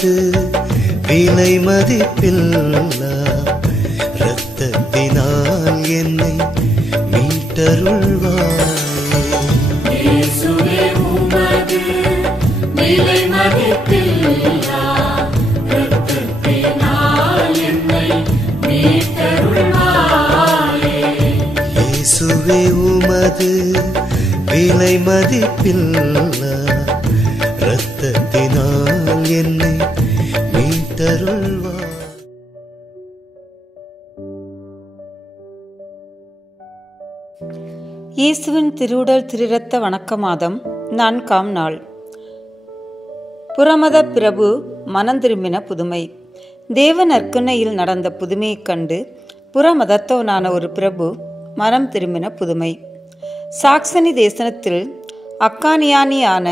உமது விலை மதிப்பில்லா இரத்தத்தினால் என்னை மீட்டருள்வாய். இயேசுவே உமது விலை மதிப்பில்லா இரத்தத்தினால் என்னை மீட்டருள்வாயே. இயேசுவே உமது விலை மதிப்பில்லா இரத்தத்தினால் என்னை மீட்டருள்வாய். இயேசுவின் திருவுடல் திருரத்த வணக்க மாதம் 4ஆம் நாள். புறமத பிரபு மனந்திரும்பின புதுமை. தேவ நற்கருணையில் நடந்த புதுமையைக் கண்டு புறமதத்தவனான ஒரு பிரபு மனம் திரும்பின புதுமை. சாக்சனி தேசத்தில் அக்கானியானியான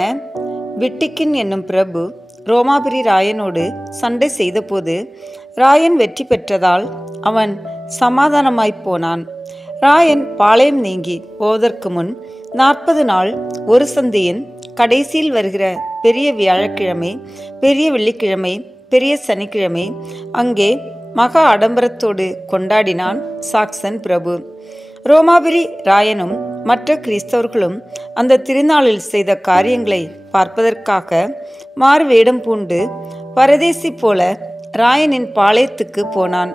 விட்டிக்கின் என்னும் பிரபு ரோமாபுரி ராயனோடு சண்டை செய்தபோது ராயன் வெற்றி பெற்றதால் அவன் சமாதானமாய்ப் போனான். ராயன் பாளையம் நீங்கி போவதற்கு முன் 40 நாள் ஒரு சந்தையின் கடைசியில் வருகிற பெரிய வியாழக்கிழமை, பெரிய வெள்ளிக்கிழமை, பெரிய சனிக்கிழமை அங்கே மகா ஆடம்பரத்தோடு கொண்டாடினான் சாக்சன் பிரபு. ரோமாபுரி ராயனும் மற்ற கிறிஸ்தவர்களும் அந்த திருநாளில் செய்த காரியங்களை பார்ப்பதற்காக மாறு வேடம் பூண்டு பரதேசி போல ராயனின் பாளையத்துக்கு போனான்.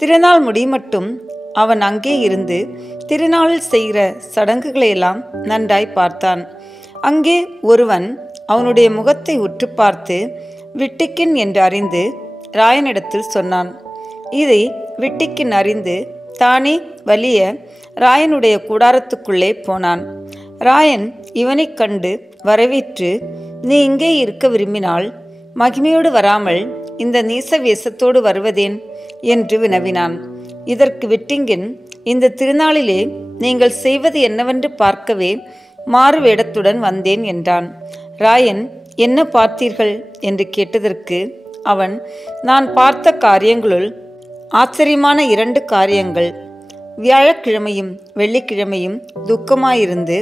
திருநாள் முடிமட்டும் அவன் அங்கே இருந்து திருநாளில் செய்கிற சடங்குகளையெல்லாம் நன்றாய் பார்த்தான். அங்கே ஒருவன் அவனுடைய முகத்தை உற்று பார்த்து விட்டிக்கின் என்று அறிந்து ராயனிடத்தில் சொன்னான். இதை விட்டிக்கின் அறிந்து தானே வலிய ராயனுடைய கூடாரத்துக்குள்ளே போனான். ராயன் இவனைக் கண்டு வரவேற்று, நீ இங்கே இருக்க விரும்பினால் மகிமையோடு வராமல் இந்த நீச வேஷத்தோடு வருவதேன் என்று வினவினான். இதற்கு விட்டிங்கின், இந்த திருநாளிலே நீங்கள் செய்வது என்னவென்று பார்க்கவே மாறு வேடத்துடன் வந்தேன் என்றான். ராயன், என்ன பார்த்தீர்கள் என்று கேட்டதற்கு அவன், நான் பார்த்த காரியங்களுள் ஆச்சரியமான 2 காரியங்கள். வியாழக்கிழமையும் வெள்ளிக்கிழமையும் துக்கமாயிருந்து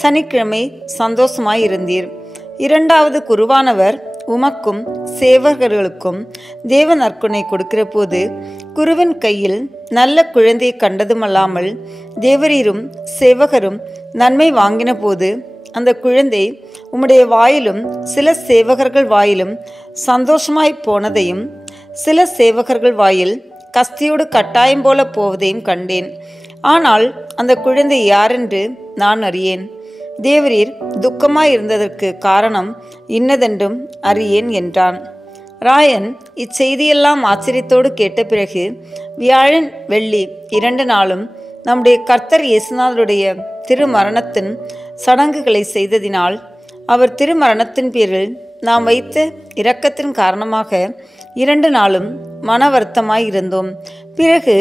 சனிக்கிழமை சந்தோஷமாயிருந்தீர். 2வது குருவானவர் உமக்கும் சேவகர்களுக்கும் தேவ நற்கருணை கொடுக்கிற போது குருவின் கையில் நல்ல குழந்தையை கண்டதுமல்லாமல் தேவரீரும் சேவகரும் நன்மை வாங்கின போது அந்த குழந்தை உம்முடைய வாயிலும் சில சேவகர்கள் வாயிலும் சந்தோஷமாய் போனதையும் சில சேவகர்கள் வாயில் கஸ்தியோடு கட்டாயம் போல போவதையும் கண்டேன். ஆனால் அந்த குழந்தை யாரென்று நான் அறியேன். தேவரீர் துக்கமாயிருந்ததற்கு காரணம் இன்னதென்றும் அறியேன் என்றான். ராயன் இச்செய்தியெல்லாம் ஆச்சரியத்தோடு கேட்ட பிறகு வியாழன் வெள்ளி 2 நாளும் நம்முடைய கர்த்தர் இயேசுநாதருடைய திருமரணத்தின் சடங்குகளை செய்ததினால் அவர் திருமரணத்தின் பேரில் நாம் வைத்த இரக்கத்தின் காரணமாக 2 நாளும் மன வருத்தமாய் இருந்தோம். பிறகு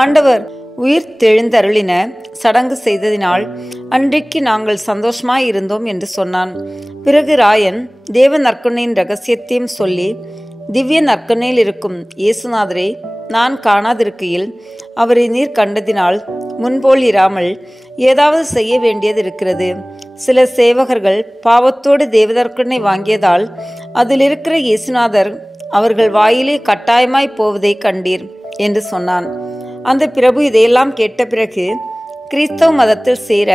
ஆண்டவர் உயிர் தெழுந்தருளின சடங்கு செய்ததினால் அன்றைக்கு நாங்கள் சந்தோஷமாய் இருந்தோம் என்று சொன்னான். பிறகு ராயன் தேவ நற்கருணையின் இரகசியத்தையும் சொல்லி, திவ்ய நற்கருணையில் இருக்கும் இயேசுநாதரை நான் காணாதிருக்கையில் அவரை நீர் கண்டதினால் முன்போல் இராமல் ஏதாவது செய்ய வேண்டியது இருக்கிறது. சில சேவகர்கள் பாவத்தோடு தேவ நற்கருணை வாங்கியதால் அதில் இருக்கிற இயேசுநாதர் அவர்கள் வாயிலே கட்டாயமாய் போவதை கண்டீர் என்று சொன்னான். அந்த பிரபு இதையெல்லாம் கேட்ட பிறகு கிறிஸ்தவ மதத்தில் சேர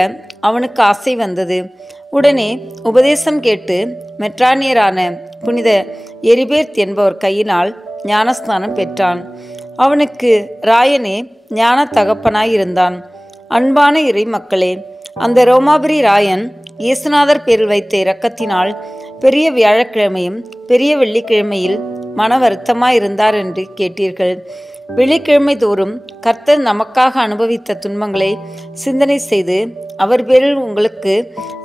அவனுக்கு ஆசை வந்தது. உடனே உபதேசம் கேட்டு மெட்ரானியரான புனித எரிபேர்த் என்பவர் கையினால் ஞானஸ்நானம் பெற்றான். அவனுக்கு ராயனே ஞான தகப்பனாயிருந்தான். அன்பான இறை மக்களே, அந்த ரோமாபுரி ராயன் இயேசுநாதர் பேரில் வைத்த இரக்கத்தினால் பெரிய வியாழக்கிழமையும் பெரிய வெள்ளிக்கிழமையில் மன வருத்தமாயிருந்தார் என்று கேட்டீர்கள். வெள்ளிக்கிழமை தோறும் கர்த்தர் நமக்காக அனுபவித்த துன்பங்களை சிந்தனை செய்து அவர் பேரில் உங்களுக்கு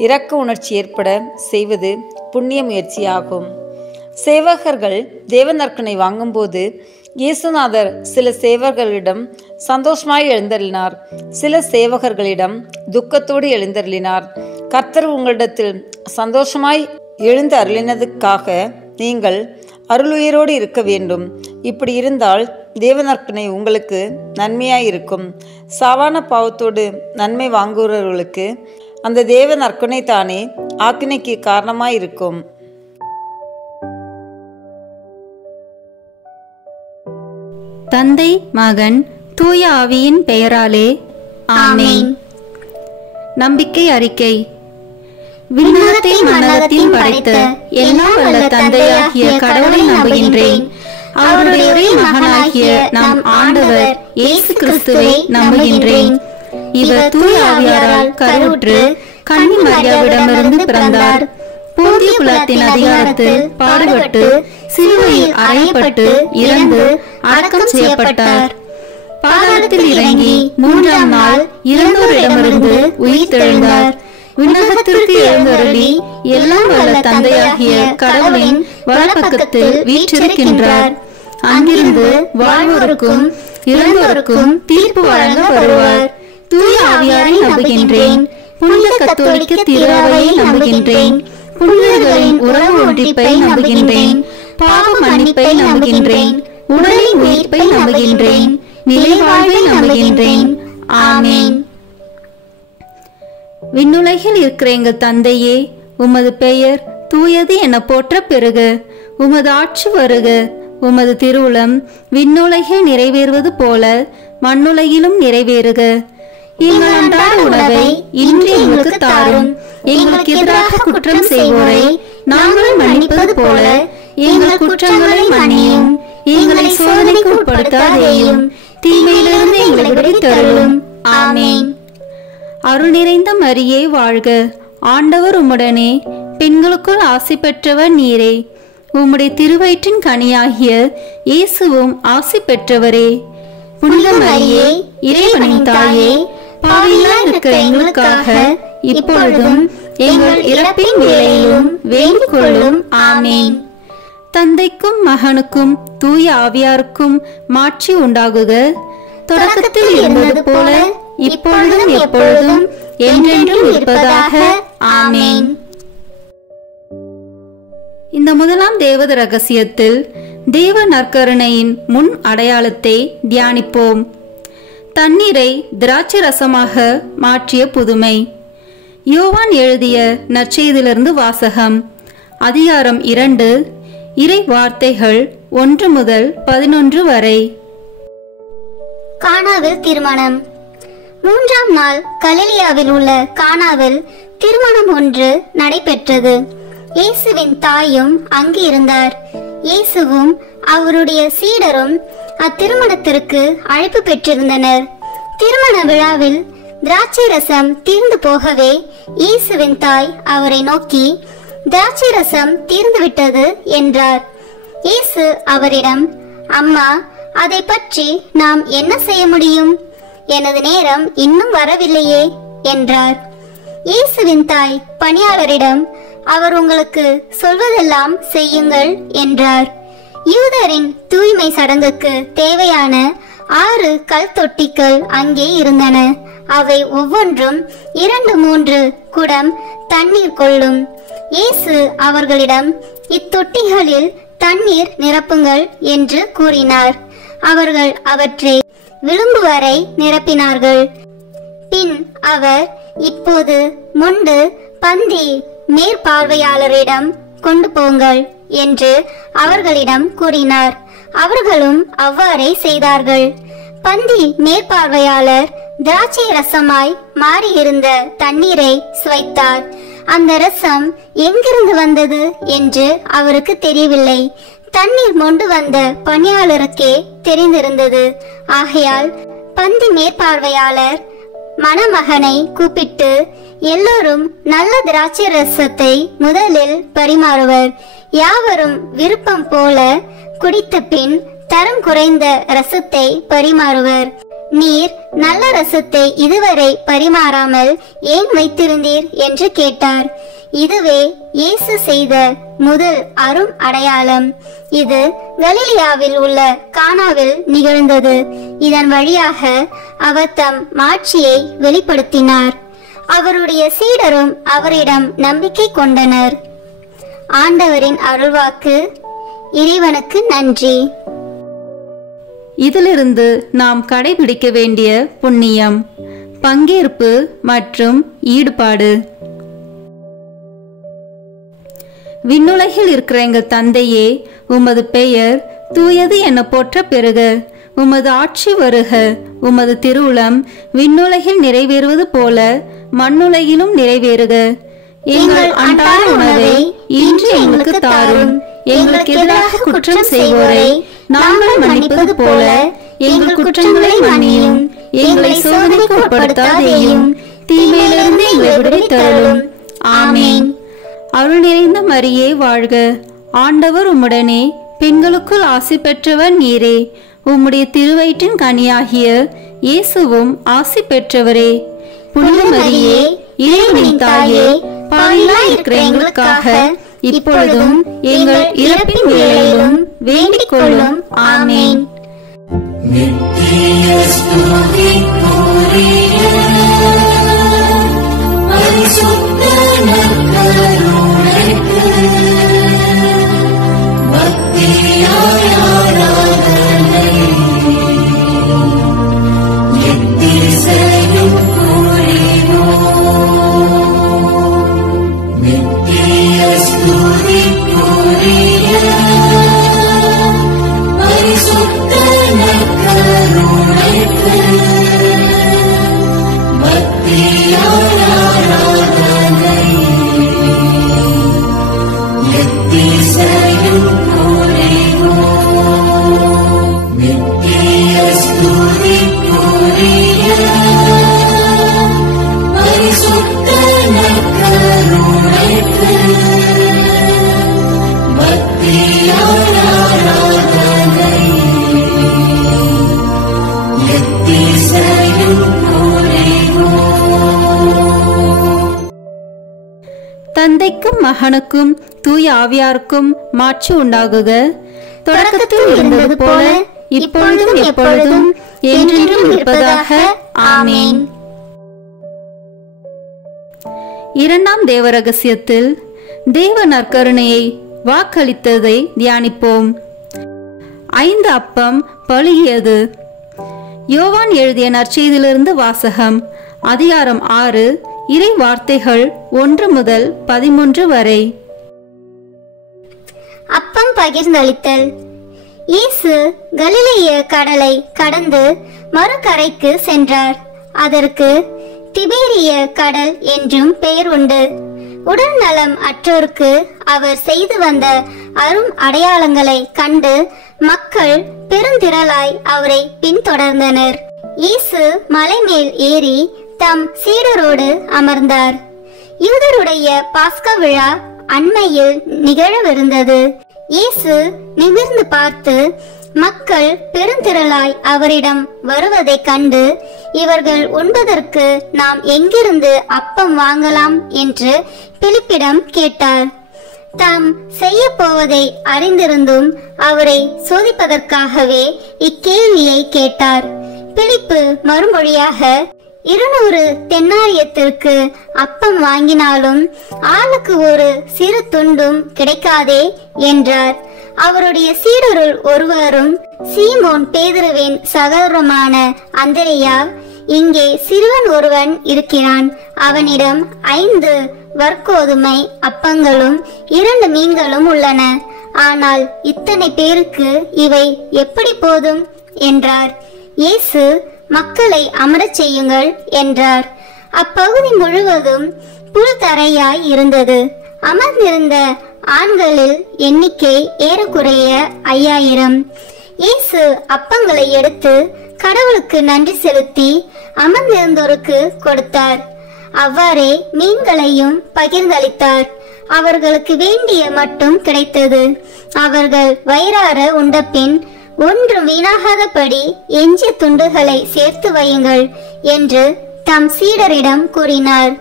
இரக்க உணர்ச்சி ஏற்பட செய்வது புண்ணிய முயற்சியாகும். சேவகர்கள் தேவ நற்கருணை வாங்கும்போது இயேசுநாதர் சில சேவகர்களிடம் சந்தோஷமாய் எழுந்தருளினார், சில சேவகர்களிடம் துக்கத்தோடு எழுந்தருளினார். கர்த்தர் உங்களிடத்தில் சந்தோஷமாய் எழுந்து அருளினதுக்காக நீங்கள் அருளுயிரோடு இருக்க வேண்டும். இப்படி இருந்தால் தேவ நற்கருணை உங்களுக்கு நன்மையாயிருக்கும். சாவான பாவத்தோடு நன்மை வாங்குகிறவர்களுக்கு அந்த தேவ நற்கருணை தானே ஆக்கினைக்கு காரணமாயிருக்கும். தந்தை, மகன், தூய ஆவியின் பெயராலே ஆமென். நம்பிக்கை அறிக்கை. விண்ணகத்தை மன்னகத்தில் படைத்த எல்லாம் வல்ல தந்தையாகிய கடவுளை நம்புகின்றேன். அவருடைய ஒரே மகனாகிய நம் ஆண்டவர் இயேசு கிறிஸ்துவை நம்புகின்றேன். இவர் தூய ஆவியாரால் கருவுற்று கன்னி மரியாவிடமிருந்து பிறந்தார். போதிய குலத்தின் அதிகாரத்தில் பாடுபட்டு சிலுவையில் அறையப்பட்டு இறந்து அடக்கம் செய்யப்பட்டார். பாதாளத்தில் இறங்கி 3ஆம் நாள் இறந்தோரிடமிருந்து உயிர்த்தெழுந்தார். விண்ணகத்திற்கு எழுந்தருளி எல்லாம் வல்ல தந்தையாகிய கடவுளின் வலப்பக்கத்தில் வீற்றிருக்கின்றார். அங்கிருந்து வாழ்வோருக்கும் இறந்தோருக்கும் தீர்ப்பு வழங்க வருவார். தூய ஆவியாரை நம்புகின்றேன். புனித கத்தோலிக்க திருஅவையை நம்புகின்றேன். புனிதர்களின் உறவு ஒன்றிப்பை நம்புகின்றேன். பாவ மன்னிப்பை நம்புகின்றேன். உடலின் உயிர்ப்பை நம்புகின்றேன். நிலைவாழ்வை நம்புகின்றேன். ஆமென். விண்ணுலகில் இருக்கிற எங்கள் தந்தையே, உமது பெயர் தூயது என போற்ற பெறுக. உமது ஆட்சி வருக. உமது திருவுளம் விண்ணுலகில் நிறைவேறுவது போல மண்ணுலகிலும் நிறைவேறுக. எங்கள் அன்றாட உணவை இன்று எங்களுக்கு தாரும். எங்களுக்கு எதிராக குற்றம் செய்வோரை நாங்கள் மன்னிப்பது போல எங்கள் குற்றங்களை மன்னியும். எங்களை சோதனைக்கு உட்படுத்தாதேயும், தீமையிலிருந்து எங்களை விடுவித்தருளும். ஆமென். அருள் நிறைந்த மரியே வாழ்க. ஆண்டவர் உம்முடனே, பெண்களுக்குள் ஆசி பெற்றவர் நீரே. உம்முடைய திருவயிற்றின் கனியாகிய இயேசுவும் ஆசி பெற்றவரே. புனித மரியே, இறைவனின் தாயே, பாவிகளாய் இருக்கிற எங்களுக்காக இப்பொழுதும் எங்கள் இறப்பின் வேளையிலும் வேண்டிக் கொள்ளும். ஆமென். தந்தைக்கும் மகனுக்கும் தூய ஆவியாருக்கும் மாட்சி உண்டாகுக. தொடக்கத்தில் இருந்தது போல இப்பொழுதும் எப்பொழுதும் என்றென்றும் இருப்பதாக. ஆமென். இந்த முதலாம் தேவத ரகசியத்தில் தேவ நற்கருணையின் முன் அடையாளத்தை தியானிப்போம். தண்ணீரை திராட்சை ரசமாக மாற்றிய புதுமை. யோவான் எழுதிய நற்செய்தியிலிருந்து வாசகம். அதிகாரம் 2, இறை வார்த்தைகள் 1 முதல் 11 வரை. கானாவில் திருமணம். 3ஆம் நாள் கலிலியாவில் உள்ள கானாவில் திருமணம் ஒன்று நடைபெற்றது. இயேசுவின் தாயும் அங்கு இருந்தார். இயேசுவும் அவருடைய சீடரும் அத்திருமணத்திற்கு அழைப்பு பெற்றிருந்தனர். திருமண விழாவில் திராட்சை ரசம் தீர்ந்து போகவே இயேசுவின் தாய் அவரை நோக்கி, திராட்சை ரசம் தீர்ந்துவிட்டது என்றார். இயேசு அவரிடம், அம்மா, அதை பற்றி நாம் என்ன செய்ய முடியும்? எனது நேரம் இன்னும் வரவில்லையே என்றார். இயேசுவின் தாய் பணியாளரிடம், அவர் உங்களுக்கு சொல்வதெல்லாம் செய்யுங்கள் என்றார். யூதரின் தூய்மை சடங்குக்கு தேவையான 6 கல் தொட்டிகள் அங்கே இருந்தன. அவை ஒவ்வொன்றும் 2-3 குடம் தண்ணீர் கொள்ளும். இயேசு அவர்களிடம், இத்தொட்டிகளில் தண்ணீர் நிரப்புங்கள் என்று கூறினார். அவர்கள் அவற்றை விளிம்பு வரை நிரப்பினார்கள். பின் அவர், இப்போது மொண்டு பந்தி மேற்பார்வையாளரிடம் கொண்டு போங்கள் என்று அவர்களிடம் கூறினார். அவர்களும் அவ்வாறே செய்தார்கள். பந்தி மேற்பார்வையாளர் திராட்சை ரசமாய் மாறியிருந்த தண்ணீரை சுவைத்தார். அந்த ரசம் எங்கிருந்து வந்தது என்று அவருக்கு தெரியவில்லை. தண்ணீர் மொண்டு வந்த பணியாளருக்கே தெரிந்திருந்தது. ஆகையால் பந்தி மேற்பார்வையாளர் மணமகனை கூப்பிட்டு, எல்லோரும் நல்ல திராட்சை ரசத்தை முதலில் பரிமாறுவர். யாவரும் விருப்பம் போல குடித்த பின் தரம் குறைந்த ரசத்தை பரிமாறுவர். நீர் நல்ல ரசத்தை இதுவரை பரிமாறாமல் ஏன் வைத்திருந்தீர் என்று கேட்டார். இதுவே இயேசு செய்த முதல் அரும் அடையாளம். இது கலிலியாவில் உள்ள கானாவில் நிகழ்ந்தது. இதன் வழியாக அவர் தம் மாட்சியை வெளிப்படுத்தினார். அவருடைய சீடரும் அவரிடம் நம்பிக்கை கொண்டனர். ஆண்டவரின் அருள்வாக்கு. இறைவனுக்கு நன்றி. இதிலிருந்து நாம் கடைபிடிக்க வேண்டிய புண்ணியம், பங்கேற்பு மற்றும் ஈடுபாடு. விண்ணுலகில் இருக்கிற எங்கள் தந்தையே, உமது பெயர் தூயது என போற்ற பெறுக. உமது ஆட்சி வருக. உமது திருவுளம் விண்ணுலகில் நிறைவேறுவது போல மண்ணுலகிலும் நிறைவேறுக. எங்கள் அன்றாட உணவை இன்று எங்களுக்கு தாரும். எங்களுக்கு எதிராக குற்றம் செய்வோரை நாங்கள் மன்னிப்பது போல எங்கள் குற்றங்களை மன்னியும். எங்களை சோதனைக்கு உட்படுத்தாதேயும், தீமையிலிருந்து எங்களை விடுவித்தருளும். ஆமேன். அருள் நிறைந்த மரியே வாழ்க. ஆண்டவர் உம்முடனே, பெண்களுக்குள் ஆசி பெற்றவர் நீரே. உம்முடைய திருவயிற்றின் கனியாகிய இயேசுவும் ஆசி பெற்றவரே. புனித மரியே, இறைவனின் தாயே, பாவிகளாய் இருக்கிற எங்களுக்காக இப்பொழுதும் எங்கள் இறப்பின் வேளையிலும் வேண்டிக் கொள்ளும். ஆமேன். நித்திய ஸ்துதிக்குரிய பரிசுத்த நற்கருணைக்கு பக்தியாய் ஆராதனை எத்திசையும் புரிவோம். நித்திய ஸ்துதிக்குரிய பரிசுத்த நற்கருணைக்கு பக்தியாய் ஆராதனை எத்திசையும் புரிவோம். நித்திய ஸ்துதிக்குரிய பரிசுத்த நற்கருணைக்கு பக்தியாய் ஆராதனை எத்திசையும் புரிவோம். தந்தைக்கும் மகனுக்கும் தூய ஆவியாருக்கும் மாட்சி உண்டாகுக. தொடக்கத்தில் இருந்தது போல இப்பொழுதும் எப்பொழுதும் என்றென்றும் இருப்பதாக. ஆமேன். இரண்டாம் தேவ ரகசியத்தில் தேவ நற்கருணையை வாக்களித்ததை தியானிப்போம். 5 அப்பம் பழுகியது. யோவான் எழுதிய நற்செய்தியிலிருந்து வாசகம். அதிகாரம் 6, இறை வார்த்தைகள் 1 முதல் 13 வரை. அப்பம் பகிர்ந்தளித்தல். இயேசு கலிலேய கடலை கடந்து மறுகரைக்கு சென்றார். அதற்கு திபேரிய கடல் என்றும் பெயர் உண்டு. உடல் நலம் அற்றோருக்கு அவர் செய்து வந்த அரும் அடையாளங்களை கண்டு மக்கள் பெருந்திரளாய் அவரை பின்தொடர்ந்தனர். இயேசு மலை மேல் ஏறி தம் சீடரோடு அமர்ந்தார். யூதருடைய பாஸ்கா விழா அண்மையில் நிகழவிருந்தது. இயேசு நிமிர்ந்து பார்த்து மக்கள் பெருந்திரளாய் அவரிடம் வருவதைக் கண்டு, இவர்கள் உண்பதற்கு நாம் எங்கிருந்து அப்பம் வாங்கலாம் என்று பிலிப்பிடம் கேட்டார். தாம் செய்ய போவதை அறிந்திருந்தும் அவரை சோதிப்பதற்காகவே இக்கேள்வியை கேட்டார். பிலிப்பு மறுமொழியாக, 200 தென்னாரியத்திற்கு அப்பம் வாங்கினாலும் ஆளுக்கு ஒரு சிறு துண்டும் கிடைக்காதே என்றார். அவருடைய சீடருள் ஒருவரும் சீமோன் பேதுருவின் சகோதரமான அந்திரேயா, இங்கே சிறுவன் ஒருவன் இருக்கிறான். அவனிடம் 5 வற்கோதுமை அப்பங்களும் 2 மீன்களும் உள்ளன. ஆனால் இத்தனை பேருக்கு இவை எப்படி போதும் என்றார். இயேசு, மக்களை அமரச் செய்யுங்கள் என்றார். அப்பகுதி முழுவதும் புல் தரையாய் இருந்தது. அமர்ந்திருந்த ஆண்களில் எண்ணிக்கை ஏறக்குறைய 5000. இயேசு அப்பங்களை எடுத்து கடவுளுக்கு நன்றி செலுத்தி அமர்ந்திருந்தோருக்கு கொடுத்தார். அவ்வாறே மீன்களையும் பகிர்ந்தளித்தார். அவர்களுக்கு வேண்டிய மட்டும் கிடைத்தது. அவர்கள் வயிறார உண்டபின், ஒன்றும் வீணாகாதபடி எஞ்சிய துண்டுகளை சேர்த்து வையுங்கள் என்று தம் சீடரிடம் கூறினார்.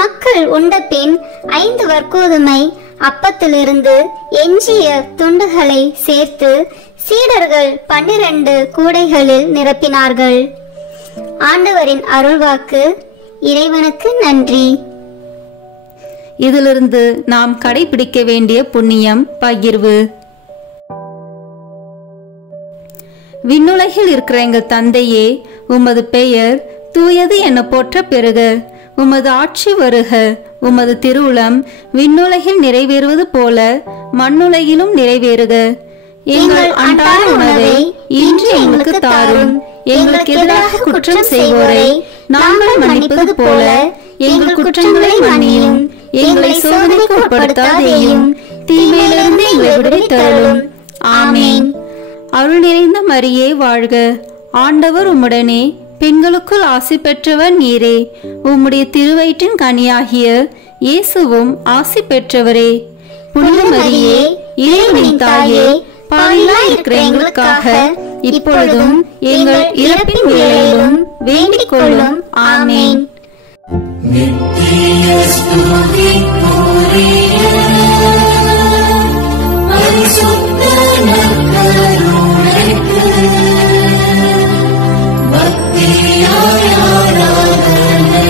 மக்கள் உண்டபின் 5 வற்கோதுமை அப்பத்திலிருந்து எஞ்சிய துண்டுகளை சேர்த்து சீடர்கள் 12 கூடைகளில் நிரப்பினார்கள். ஆண்டவரின் அருள்வாக்கு. இறைவனுக்கு நன்றி. இதிலிருந்து நாம் கடைபிடிக்க வேண்டிய புண்ணியம் பகிர்வு. விண்ணுலகில் இருக்கிற எங்கள் தந்தையே, உமது பெயர் தூயது என போற்ற பெறுக. உமது ஆட்சி வருக. உமது திருவுளம் விண்ணுலகில் நிறைவேறுவது போல மண்ணுலகிலும் நிறைவேறுக. எங்கள் அன்றாட உணவை இன்று எங்களுக்கு தாரும். எங்களுக்கு எதிராக குற்றம் செய்வோரை நாங்கள் மன்னிப்பது போல எங்கள் குற்றங்களை மன்னியும். எங்களை சோதனைக்கு உட்படுத்தாதேயும், தீமையிலிருந்து எங்களை விடுவித்தருளும். ஆமேன். அருள் நிறைந்த மரியே வாழ்க, ஆண்டவர் உம்முடனே, பெண்களுக்குள் ஆசி பெற்றவர் நீரே. உம்முடைய திருவயிற்றின் கனியாகிய இயேசுவும் ஆசி பெற்றவரே. புனித மரியே, இறைவனின் தாயே, பாவிகளாய் இருக்கிற எங்களுக்காக இப்பொழுதும் எங்கள் இறப்பின் வேளையிலும் வேண்டிக் கொள்ளும். ஆமேன். நித்திய ஸ்துதிக்குரிய பரிசுத்த நற்கருணைக்கு பக்தியாய் ஆராதனை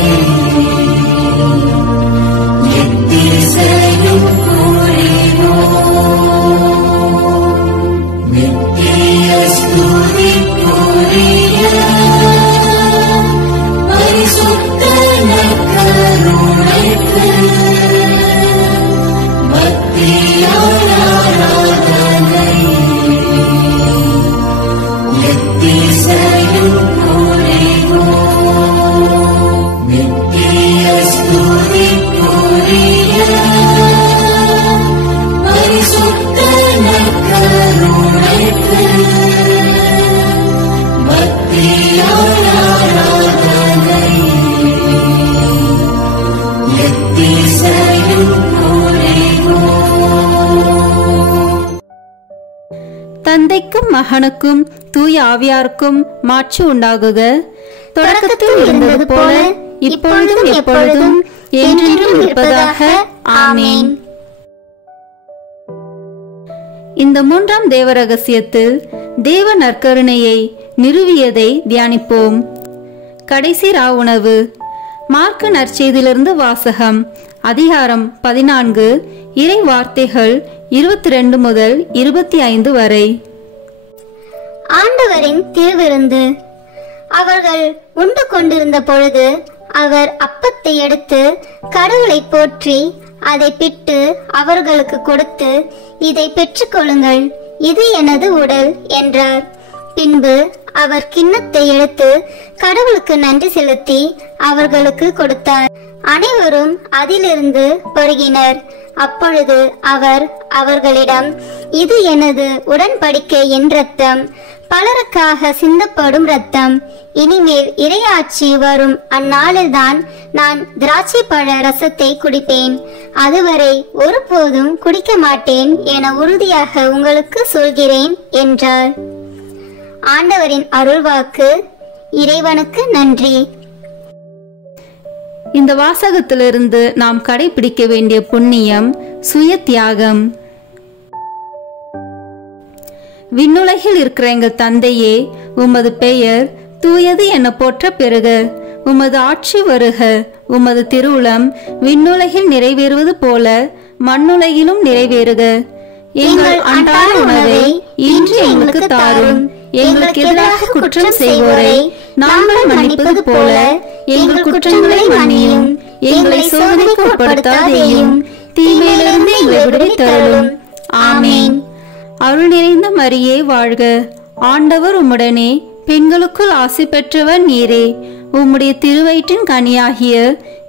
எத்திசையும் புரிவோம். நித்திய ஸ்துதிக்குரிய பரிசுத்த நற்கருணைக்கு பக்தியாய் ஆராதனை எத்திசையும் புரிவோம். நித்திய ஸ்துதிக்குரிய பரிசுத்த நற்கருணைக்கு பக்தியாய் ஆராதனை எத்திசையும் புரிவோம். தந்தைக்கும் மகனுக்கும் தூய ஆவியாருக்கும் மாட்சி உண்டாகுக. தொடக்கத்தில் இருந்தது போல இப்பொழுதும் எப்பொழுதும் என்றென்றும் இருப்பதாக. ஆமேன். இந்த மூன்றாம் தேவ ரகசியத்தில் தேவ நற்கருணையை நிறுவியதை தியானிப்போம். கடைசி உணவு. மார்க்கு நற்செய்தியிலிருந்து வாசகம். அதிகாரம் 14, இறை வார்த்தைகள் 22 முதல் 25 வரை. ஆண்டவரின் திருவிருந்து. அவர்கள் உண்டு கொண்டிருந்த பொழுது அவர் அப்பத்தை எடுத்து கடவுளை போற்றி அதை பிட்டு அவர்களுக்கு கொடுத்து, இதை பெற்றுக்கொள்ளுங்கள், இது எனது உடல் என்றார். பின்பு அவர் கிண்ணத்தை எடுத்து கடவுளுக்கு நன்றி செலுத்தி அவர்களுக்கு கொடுத்தார். அனைவரும் அதிலிருந்து பருகினர். அப்பொழுது அவர் அவர்களிடம், இது எனது உடன்படிக்கையின் இரத்தம், பலருக்காக சிந்தப்படும் இரத்தம். இனிமேல் இறையாட்சி வரும் அந்நாளில்தான் நான் திராட்சை பழ ரசத்தை குடிப்பேன். அதுவரை ஒருபோதும் குடிக்க மாட்டேன் என உறுதியாக உங்களுக்கு சொல்கிறேன் என்றார். ஆண்டவரின் அருள்வாக்கு. இறைவனுக்கு நன்றி. இந்த வாசகத்திலிருந்து நாம் கடைபிடிக்க வேண்டிய புண்ணியம் சுய தியாகம். விண்ணுலகில் இருக்கிற எங்கள் தந்தையே, உமது பெயர் தூயது என போற்ற பெறுக. உமது ஆட்சி வருக. உமது திருவுளம் விண்ணுலகில் நிறைவேறுவது போல மண்ணுலகிலும் நிறைவேறுக. எங்கள் அன்றாட உணவை இன்று எங்களுக்கு தாரும். எங்களுக்கு எதிராக குற்றம் செய்வோரை நாங்கள் மன்னிப்பது போல எங்கள் குற்றங்களை மன்னியும். எங்களை சோதனைக்கு உட்படுத்தாதேயும், தீமையிலிருந்து எங்களை விடுவித்தருளும். ஆமேன். அருள் நிறைந்த மரியே வாழ்க, ஆண்டவர் உம்முடனே, பெண்களுக்குள் ஆசி பெற்றவர் நீரே. உம்முடைய திருவயிற்றின் கனியாகிய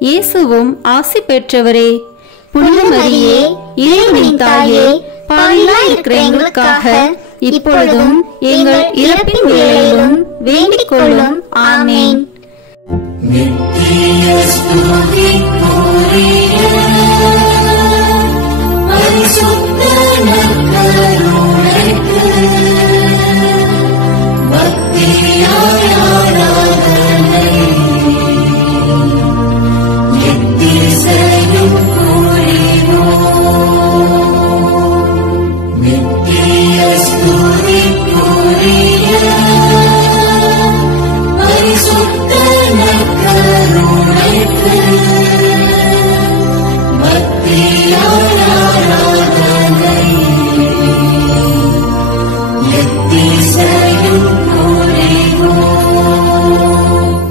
இயேசுவும் ஆசி பெற்றவரே. புனித மரியே, இறைவனின் தாயே, பாவிகளாய் இருக்கிற எங்களுக்காக இப்பொழுதும் எங்கள் இறப்பின் வேளையிலும் வேண்டிக் கொள்ளும். ஆமேன். நித்திய ஸ்துதிக்குரிய பரிசுத்த நற்கருணைக்கு பக்தியாய் ஆராதனை எத்திசையும் புரிவோம். நித்திய ஸ்துதிக்குரிய பரிசுத்த நற்கருணைக்கு பக்தியாய் ஆராதனை எத்திசையும் புரிவோம்.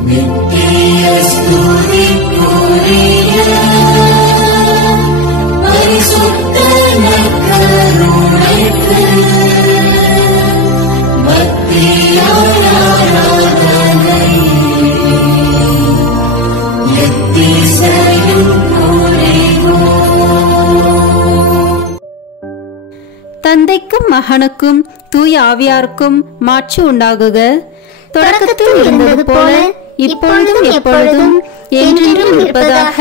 நித்திய ஸ்துதிக்குரிய பரிசுத்த நற்கருணைக்கு தந்தைக்கும் மகனுக்கும் தூய ஆவியாருக்கும் மாட்சி உண்டாகுக. தொடக்கத்தில் இருந்தது போல இப்பொழுதும் எப்பொழுதும் என்றென்றும் இருப்பதாக.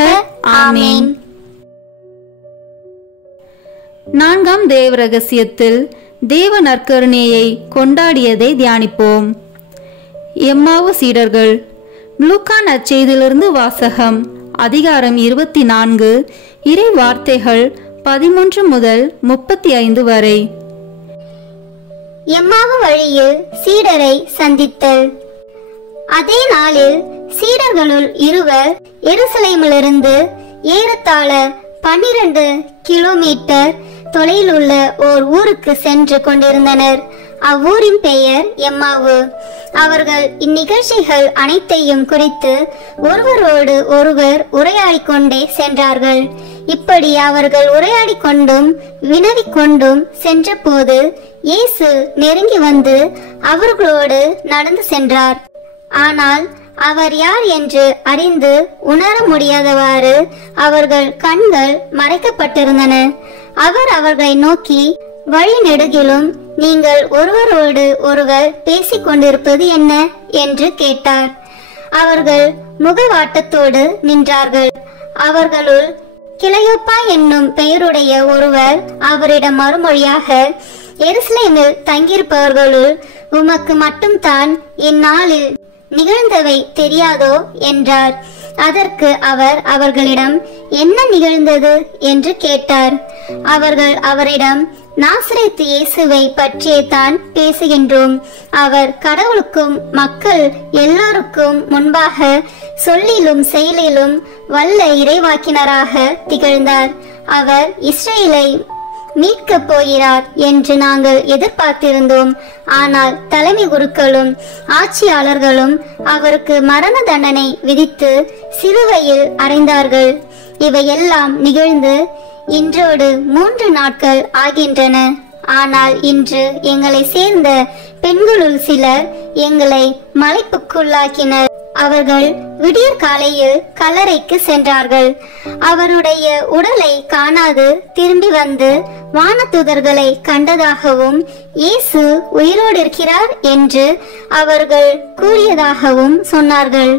ஆமேன். நான்காம் தேவ ரகசியத்தில் தேவ நற்கருணையை கொண்டாடியதை தியானிப்போம். எம்மாவு சீடர்கள். லூக்கா நற்செய்தியிலிருந்து வாசகம். அதிகாரம் 24, இறை வார்த்தைகள் 13 முதல் 35 வரை. எம்மாவு வழியில் சீடரை சந்தித்தல். அதே நாளில் சீடர்களுள் இருவர் எருசலேமிலிருந்து ஏறத்தாழ 12 கிலோமீட்டர் தொலைவில் உள்ள ஓர் ஊருக்கு சென்று கொண்டிருந்தனர். அவ்வூரின் பெயர் எம்மாவு. அவர்கள் இந்நிகழ்ச்சிகள் அனைத்தையும் குறித்து ஒருவரோடு ஒருவர் உரையாடிக் கொண்டே சென்றார்கள். இப்படி அவர்கள் உரையாடிக் கொண்டும் வினவிக் கொண்டும் சென்ற போது இயேசு நெருங்கி வந்து அவர்களோடு நடந்து சென்றார். ஆனால் அவர் யார் என்று அறிந்து உணர முடியாதவாறு அவர்கள் கண்கள் மறைக்கப்பட்டிருந்தன. அவர் அவர்களை நோக்கி, வழி நெடுகிலும் நீங்கள் ஒருவரோடு ஒருவர் பேசிக் கொண்டிருப்பது என்ன என்று கேட்டார். அவர்கள் முகவாட்டத்தோடு நின்றார்கள். அவர்களுள் கிளையோப்பா என்னும் பெயருடைய ஒருவர் அவரிடம் மறுமொழியாக, எருசலேமில் தங்கியிருப்பவர்களுள் உமக்கு மட்டும்தான் இந்நாளில் நிகழ்ந்தவை தெரியாதோ என்றார். அதற்கு அவர் அவர்களிடம், என்ன நிகழ்ந்தது என்று கேட்டார். அவர்கள் அவரிடம், நாசரேத்து இயேசுவை பற்றியே தான் பேசுகின்றோம். அவர் கடவுளுக்கும் மக்கள் எல்லோருக்கும் முன்பாக சொல்லிலும் செயலிலும் வல்ல இறைவாக்கினராக திகழ்ந்தார். அவர் இஸ்ரேலை மீட்கப் போகிறார் என்று நாங்கள் எதிர்பார்த்திருந்தோம். ஆனால் தலைமை குருக்களும் ஆட்சியாளர்களும் அவருக்கு மரண தண்டனை விதித்து சிலுவையில் அறைந்தார்கள். இவையெல்லாம் நிகழ்ந்து இன்றோடு 3 நாட்கள் ஆகின்றன. ஆனால் இன்று எங்களை சேர்ந்த பெண்களுள் சிலர் எங்களை மலைப்புக்குள்ளாக்கினர். அவர்கள் விடியற் காலையில் கல்லறைக்கு சென்றார்கள். அவருடைய உடலை காணாது திரும்பி வந்து வானதூதர்களை கண்டதாகவும் இயேசு உயிரோடு இருக்கிறார் என்று அவர்கள் கூறியதாகவும் சொன்னார்கள்.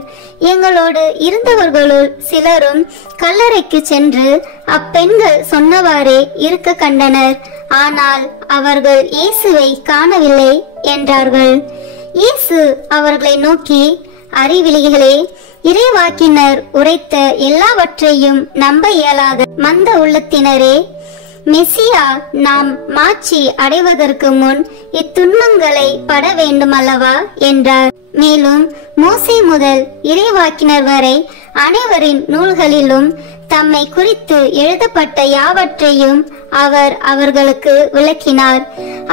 எங்களோடு இருந்தவர்களுள் சிலரும் கல்லறைக்கு சென்று அப்பெண்கள் சொன்னவாறே இருக்க கண்டனர். ஆனால் அவர்கள் இயேசுவை காணவில்லை என்றார்கள். இயேசு அவர்களை நோக்கி, அறிவிலிகளே, இறைவாக்கினர் உரைத்த எல்லாவற்றையும் நம்ப இயலாத மந்த உள்ளத்தினரே, மெசியா நாம் மாட்சி அடைவதற்கு முன் இத்துன்பங்களை பட வேண்டும் அல்லவா என்றார். மேலும் மோசே முதல் இறைவாக்கினர் வரை அனைவரின் நூல்களிலும் தம்மை குறித்து எழுதப்பட்ட யாவற்றையும் அவர் அவர்களுக்கு விளக்கினார்.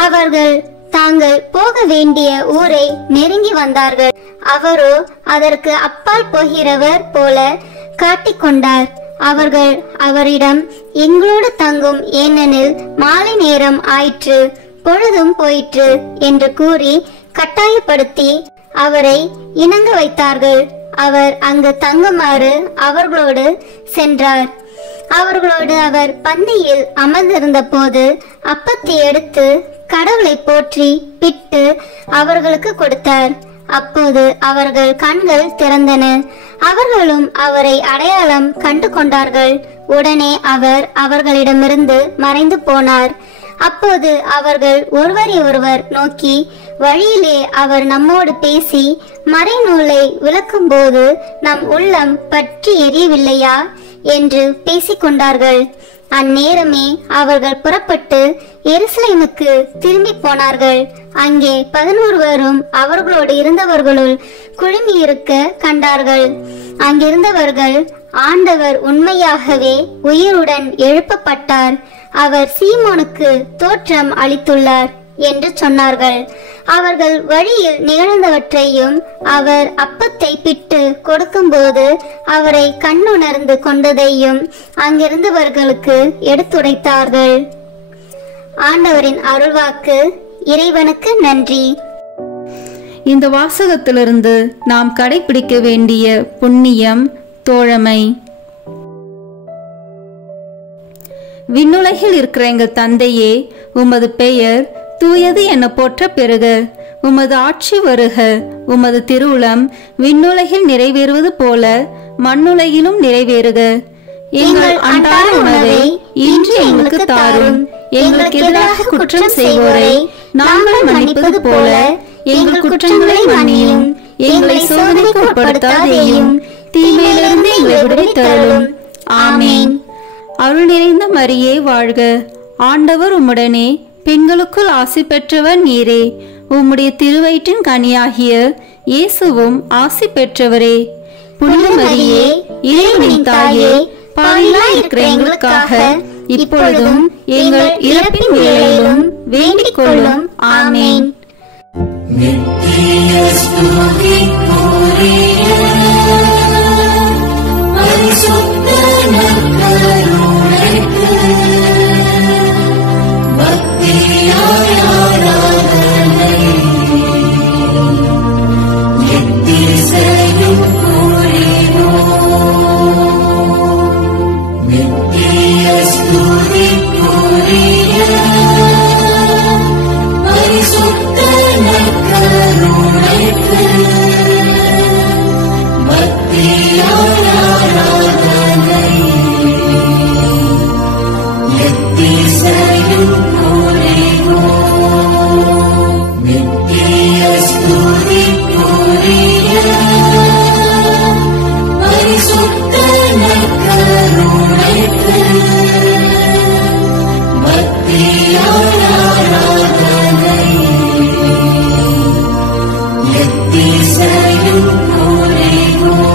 அவர்கள் தாங்கள் போக வேண்டிய ஊரை நெருங்கி வந்தார்கள். அவரோ அதற்கு அப்பால் போகிறவர் போல காட்டிக்கொண்டார். அவர்கள் அவரிடம், எங்களோடு தங்கும், ஏனெனில் மாலை நேரம் ஆயிற்று, பொழுதும் போயிற்று என்று கூறி கட்டாயப்படுத்தி அவரை இணங்க வைத்தார்கள். அவர் அங்கு தங்குமாறு அவர்களோடு சென்றார். அவர்களோடு அவர் பந்தியில் அமர்ந்திருந்த போது அப்பத்தை எடுத்து கடவுளை போற்றி பிட்டு அவர்களுக்கு கொடுத்தார். அப்போது அவர்கள் கண்கள் திறந்தன. அவர்களும் அவரை அடையாளம் கண்டு கொண்டார்கள். உடனே அவர் அவர்களிடமிருந்து மறைந்து போனார். அப்போது அவர்கள் ஒருவரை ஒருவர் நோக்கி, வழியிலே அவர் நம்மோடு பேசி மறைநூலை விளக்கும் போது நம் உள்ளம் பற்றி எரியவில்லையா என்று பேசிக்கொண்டார்கள். அந்நேரமே அவர்கள் புறப்பட்டு எருசலேமுக்கு திரும்பி போனார்கள். அங்கே 11 அவர்களோடு இருந்தவர்களுள் குழுமியிருக்க கண்டார்கள். அங்கிருந்தவர்கள், ஆண்டவர் உண்மையாகவே உயிருடன் எழுப்பப்பட்டார், அவர் சீமோனுக்கு தோற்றம் அளித்துள்ளார் என்று சொன்னார்கள். அவர்கள் வழியில் நிகழ்ந்தவற்றையும் அவர் அப்பத்தை பிட்டு கொடுக்கும்போது அவரை கண்ணுணர்ந்து கொண்டதையும் அங்கிருந்தவர்களுக்கு எடுத்துரைத்தார்கள். ஆண்டவரின் அருள்வாக்கு. இறைவனுக்கு நன்றி. இந்த வாசகத்திலிருந்து நாம் கடைபிடிக்க வேண்டிய புண்ணியம் தோழமை. விண்ணுலகில் இருக்கிற எங்கள் தந்தையே, உமது பெயர் தூயது என போற்ற பெறுக. உமது ஆட்சி வருக. உமது திருவுளம் விண்ணுலகில் நிறைவேறுவது போல மண்ணுலகிலும் நிறைவேறுக. எங்கள் அன்றாட உணவை இன்று எங்களுக்கு தாரும். எங்களுக்கு எதிராக குற்றம் செய்வோரை நாங்கள் மன்னிப்பது போல எங்கள் குற்றங்களை மன்னியும். எங்களை சோதனைக்கு உட்படுத்தாதேயும், தீமையிலிருந்து எங்களை விடுவித்தருளும். ஆமேன். அருள் நிறைந்த மரியே வாழ்க. ஆண்டவர் உம்முடனே, பெண்களுக்குள் ஆசி பெற்றவர் நீரே. உம்முடைய திருவயிற்றின் கனியாகிய இயேசுவும் ஆசி பெற்றவரே. புனித மரியே, இறைவனின் தாயே, பாவிகளாய் இருக்கிற எங்களுக்காக இப்பொழுதும் எங்கள் இறப்பின் வேளையிலும் வேண்டிக் கொள்ளும். ஆமேன். நித்திய ஸ்துதிக்குரிய பரிசுத்த நற்கருணைக்கு பக்தியாய் ஆராதனை எத்திசையும் புரிவோம். நித்திய ஸ்துதிக்குரிய பரிசுத்த நற்கருணைக்கு பக்தியாய் ஆராதனை எத்திசையும் புரிவோம். நித்திய ஸ்துதிக்குரிய பரிசுத்த நற்கருணைக்கு பக்தியாய் ஆராதனை எத்திசையும் புரிவோம்.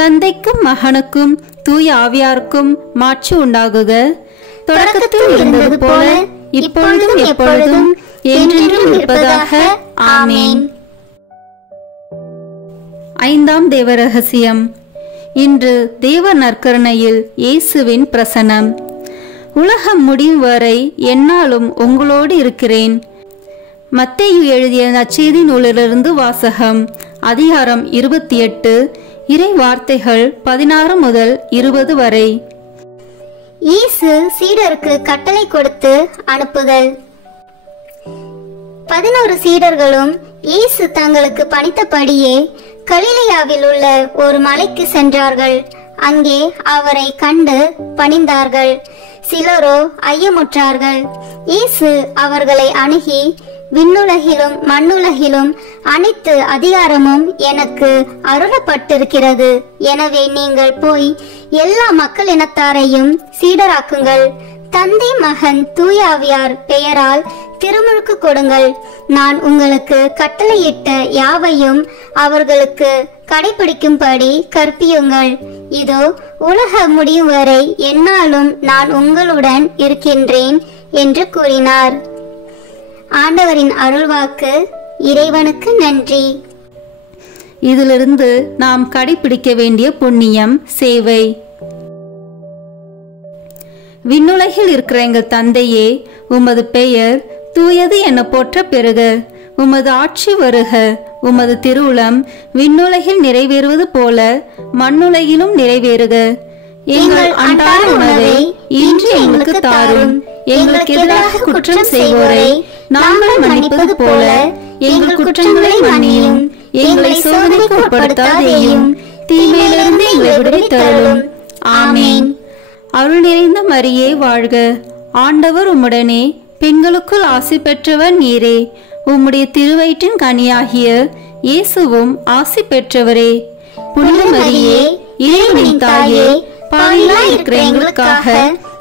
தந்தைக்கும் மகனுக்கும் தூய ஆவியாருக்கும் மாட்சி உண்டாகுக. தொடக்கத்தில் இருந்தது போல இப்பொழுதும் எப்பொழுதும் என்றென்றும் இருப்பதாக. ஆமேன். ஐந்தாம் தேவ ரகசியம். இன்று தேவ நற்கருணையில் இயேசுவின் பிரசனம். உலகம் முடியும் வரை எந்நாளும் உங்களோடு இருக்கிறேன். மத்தேயு எழுதிய நற்செய்தி நூலிலிருந்து வாசகம். அதிகாரம் 28, இறை வார்த்தைகள் 16 முதல் 20 வரை. இயேசு சீடருக்கு கட்டளை கொடுத்து அனுப்புதல். 11 சீடர்களும் இயேசு தங்களுக்கு பணித்தபடியே கலிலேயாவில் உள்ள ஒரு மலைக்கு சென்றார்கள். அங்கே அவரை கண்டு பணிந்தார்கள். சிலரோ ஐயமுற்றார்கள். இயேசு அவர்களை அணுகி, விண்ணுலகிலும் மண்ணுலகிலும் அனைத்து அதிகாரமும் எனக்கு அருளப்பட்டிருக்கிறது. எனவே நீங்கள் போய் எல்லா மக்கள் இனத்தாரையும் சீடராக்குங்கள். தந்தை, மகன், தூய ஆவியார் பெயரால் திருமுழுக்கு கொடுங்கள். நான் உங்களுக்கு கட்டளையிட்ட யாவையும் அவர்களுக்கு கடைபிடிக்கும்படி கற்பியுங்கள். இதோ, உலக முடியும் வரை எந்நாளும் நான் உங்களுடன் இருக்கின்றேன் என்று கூறினார். ஆண்டவரின் அருள்வாக்கு. இறைவனுக்கு நன்றி. இதிலிருந்து நாம் கடைபிடிக்க வேண்டிய புண்ணியம் சேவை. விண்ணுலகில் இருக்கிற எங்கள் தந்தையே, உமது பெயர் தூயது என போற்ற பெறுக. உமது ஆட்சி வருக. உமது திருவுளம் விண்ணுலகில் நிறைவேறுவது போல மண்ணுலகிலும் நிறைவேறுக. எங்கள் அன்றாட உணவை இன்று எங்களுக்கு தாரும். எங்களுக்கு எதிராக குற்றம் செய்வோரை நாங்கள் மன்னிப்பது போல எங்கள் குற்றங்களை மன்னியும். எங்களை சோதனைக்கு உட்படுத்தாதேயும், தீமையிலிருந்து எங்களை விடுவித்தருளும். ஆமேன். அருள் நிறைந்த மரியே வாழ்க. ஆண்டவர் உம்முடனே, பெண்களுக்குள் ஆசி பெற்றவர் நீரே. உம்முடைய திருவயிற்றின் கனியாகிய இயேசுவும் ஆசி பெற்றவரே. புனித மரியே, இறைவனின் தாயே, பாவிகளாய் இருக்கிற எங்களுக்காக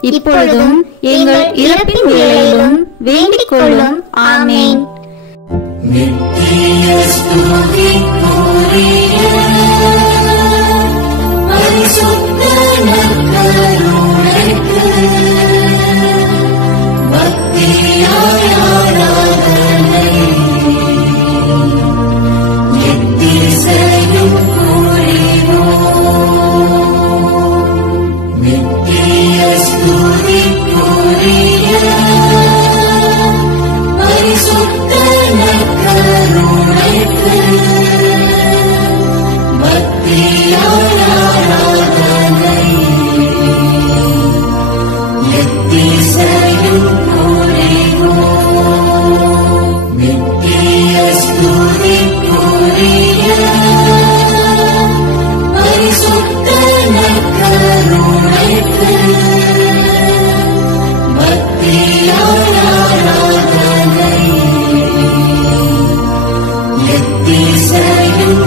இப்பொழுதும் எங்கள் இறப்பின் வேளையிலும் வேண்டிக் கொள்ளும். ஆமேன். நித்திய ஸ்துதிக்குரிய பரிசுத்த நற்கருணைக்கு பக்தியாய் ஆராதனை எத்திசையும் புரிவோம். நித்திய ஸ்துதிக்குரிய பரிசுத்த நற்கருணைக்கு பக்தியாய் ஆராதனை திசையும்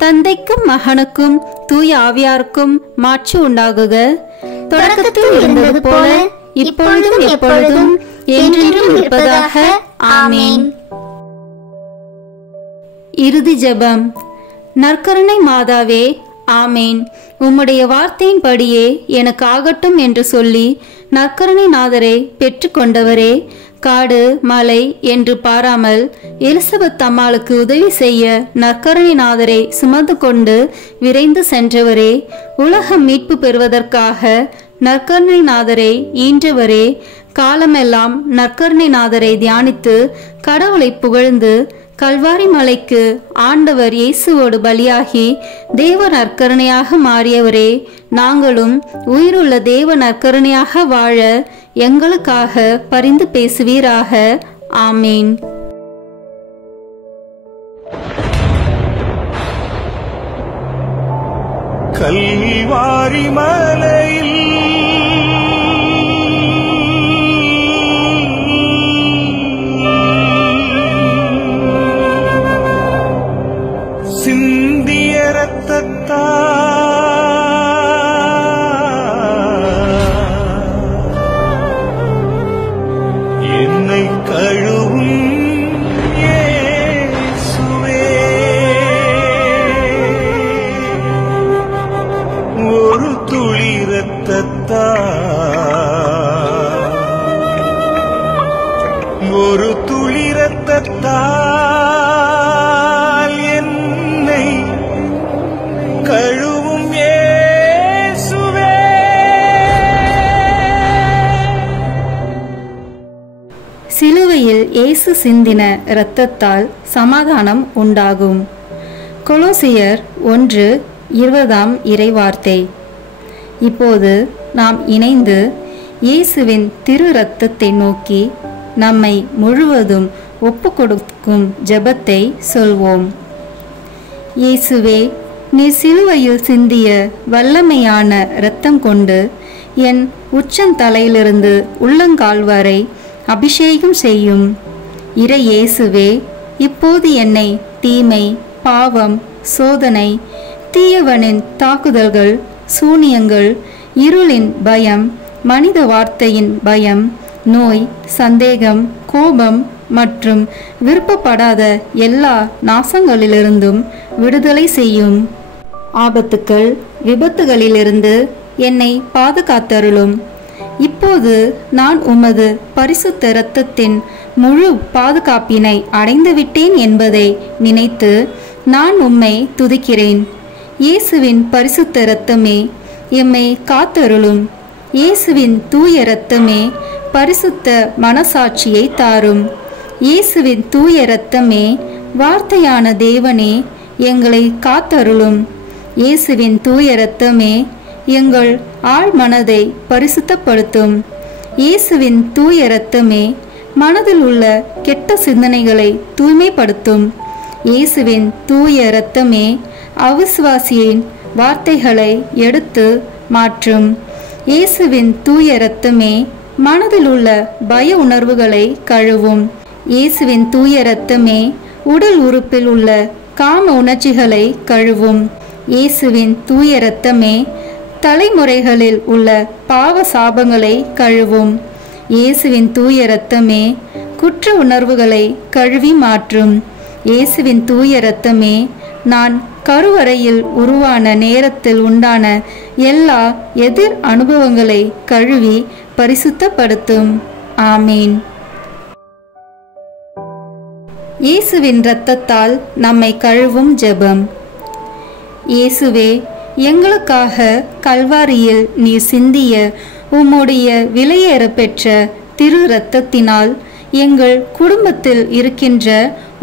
தந்தைக்கும் மகனுக்கும் தூய ஆவியாருக்கும் மாட்சி உண்டாகுக. தொடக்கத்தில் இருந்தது போல இப்பொழுதும் எப்பொழுதும் என்றென்றும் இருப்பதாக. ஆமேன். இறுதி ஜெபம். நற்கருணை மாதாவே, ஆமேன். உம்முடைய வார்த்தையின்படியே எனக்கு ஆகட்டும் என்று சொல்லி நற்கருணை நாதரை பெற்றுக்கொண்டவரே, காடு மலை என்று பாராமல் எலிசபெத் அம்மாளுக்கு உதவி செய்ய நற்கருணை நாதரை சுமந்து கொண்டு விரைந்து சென்றவரே, உலகம் மீட்பு பெறுவதற்காக நற்கருணை நாதரை ஈன்றவரே, காலமெல்லாம் நற்கருணை நாதரை தியானித்து கடவுளை புகழ்ந்து கல்வாரி மலைக்கு ஆண்டவர் இயேசுவோடு பலியாகி தேவ நற்கருணையாக மாறியவரே, நாங்களும் உயிருள்ள தேவ நற்கருணையாக வாழ எங்களுக்காக பரிந்து பேசுவீராக. ஆமீன். கல்வாரி மலையில் சிந்திய ரத்தத்தால் என்னை கழுவும் இயேசுவே, ஒரு துளி ரத்தத்தால் என்னை கழுவும் இயேசுவே. சிலுவையில் இயேசு சிந்தின இரத்தத்தால் சமாதானம் உண்டாகும். கொலோசியர் 1:20 இறைவார்த்தை. இப்போது நாம் இணைந்து இயேசுவின் திரு இரத்தத்தை நோக்கி நம்மை முழுவதும் ஒப்பு கொடுக்கும் ஜெபத்தை சொல்வோம். இயேசுவே, நீ சிலுவையில் சிந்திய வல்லமையான இரத்தம் கொண்டு என் உச்சந்தலையிலிருந்து உள்ளங்கால் வரை அபிஷேகம் செய்யும். இறை இயேசுவே, இப்போது என்னை தீமை, பாவம், சோதனை, தீயவனின் தாக்குதல்கள், சூனியங்கள், இருளின் பயம், மனித வார்த்தையின் பயம், நோய், சந்தேகம், கோபம் மற்றும் விருப்பப்படாத எல்லா நாசங்களிலிருந்தும் விடுதலை செய்யும். ஆபத்துக்கள், விபத்துகளிலிருந்து என்னை பாதுகாத்தருளும். இப்போது நான் உமது பரிசுத்த இரத்தத்தின் முழு பாதுகாப்பினை அடைந்துவிட்டேன் என்பதை நினைத்து நான் உம்மை துதிக்கிறேன். இயேசுவின் பரிசுத்த இரத்தமே, எம்மை காத்தருளும். இயேசுவின் தூய இரத்தமே, பரிசுத்த மனசாட்சியை தாரும். இயேசுவின் தூய இரத்தமே, வார்த்தையான தேவனே, எங்களை காத்தருளும். இயேசுவின் தூய இரத்தமே, எங்கள் ஆழ் மனதை பரிசுத்தப்படுத்தும். இயேசுவின் தூய இரத்தமே, மனதில் உள்ள கெட்ட சிந்தனைகளை தூய்மைப்படுத்தும். இயேசுவின் தூய இரத்தமே, அவிசுவாசியின் வார்த்தைகளை எடுத்து மாற்றும். இயேசுவின் தூய இரத்தமே, மனதில் உள்ள பய உணர்வுகளை கழுவும். இயேசுவின் தூய இரத்தமே, உடல் உறுப்பில் உள்ள காம உணர்ச்சிகளை கழுவும். இயேசுவின் தூய இரத்தமே, தலைமுறைகளில் உள்ள பாவ சாபங்களை கழுவும். இயேசுவின் தூய இரத்தமே, குற்ற உணர்வுகளை கழுவி மாற்றும். இயேசுவின் தூய இரத்தமே, நான் கருவறையில் உருவான நேரத்தில் உண்டான எல்லா எதிர் அனுபவங்களை கழுவி பரிசுத்தப்படுத்தும். ஆமீன். இயேசுவின் இரத்தத்தால் நம்மை கழுவும் ஜெபம். இயேசுவே, எங்களுக்காக கல்வாரியில் நீர் சிந்திய உம்முடைய விலையேற பெற்ற திரு இரத்தத்தினால் எங்கள் குடும்பத்தில் இருக்கின்ற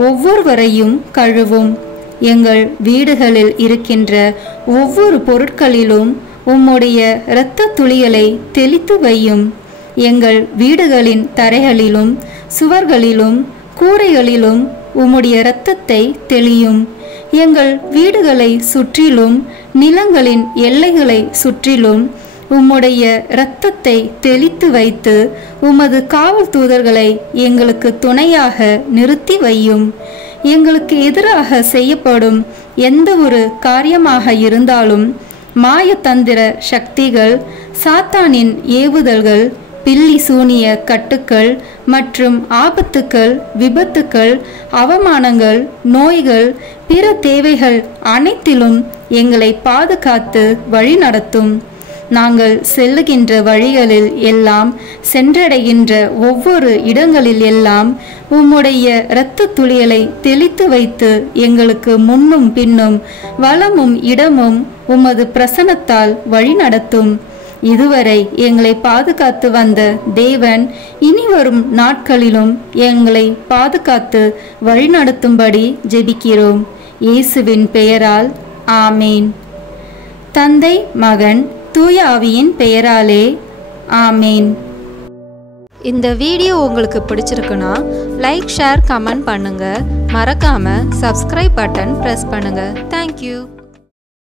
ஒவ்வொருவரையும் கழுவும். எங்கள் வீடுகளில் இருக்கின்ற ஒவ்வொரு பொருட்களிலும் உம்முடைய இரத்த துளிகளை தெளித்து வையும். எங்கள் வீடுகளின் தரைகளிலும் சுவர்களிலும் கூரைகளிலும் உம்முடைய இரத்தத்தை தெளியும். எங்கள் வீடுகளை சுற்றிலும் நிலங்களின் எல்லைகளை சுற்றிலும் உம்முடைய இரத்தத்தை தெளித்து வைத்து உமது காவல் தூதர்களை எங்களுக்கு துணையாக நிறுத்தி வையும். எங்களுக்கு எதிராக செய்யப்படும் எந்த ஒரு காரியமாக இருந்தாலும் மாயதந்திர சக்திகள், சாத்தானின் ஏவுதல்கள், பில்லி சூனிய கட்டுக்கள் மற்றும் ஆபத்துக்கள், விபத்துக்கள், அவமானங்கள், நோய்கள், பிற தேவைகள் அனைத்திலும் எங்களை பாதுகாத்து வழிநடத்தும். நாங்கள் செல்லுகின்ற வழிகளில் எல்லாம், சென்றடைகின்ற ஒவ்வொரு இடங்களில் எல்லாம் உம்முடைய இரத்த துளிகளை தெளித்து வைத்து எங்களுக்கு முன்னும் பின்னும் வலமும் இடமும் உமது பிரசன்னத்தால் வழிநடத்தும். இதுவரை எங்களை பாதுகாத்து வந்த தேவன் இனிவரும் நாட்களிலும் எங்களை பாதுகாத்து வழிநடத்தும்படி ஜெபிக்கிறோம். இயேசுவின் பெயரால் ஆமேன். தந்தை, மகன், தூய ஆவியின் பெயராலே ஆமேன். இந்த வீடியோ உங்களுக்கு பிடிச்சிருக்குன்னா லைக், ஷேர், கமெண்ட் பண்ணுங்க. மறக்காம சப்ஸ்கிரைப் பட்டன் பிரஸ் பண்ணுங்க. தேங்க்யூ.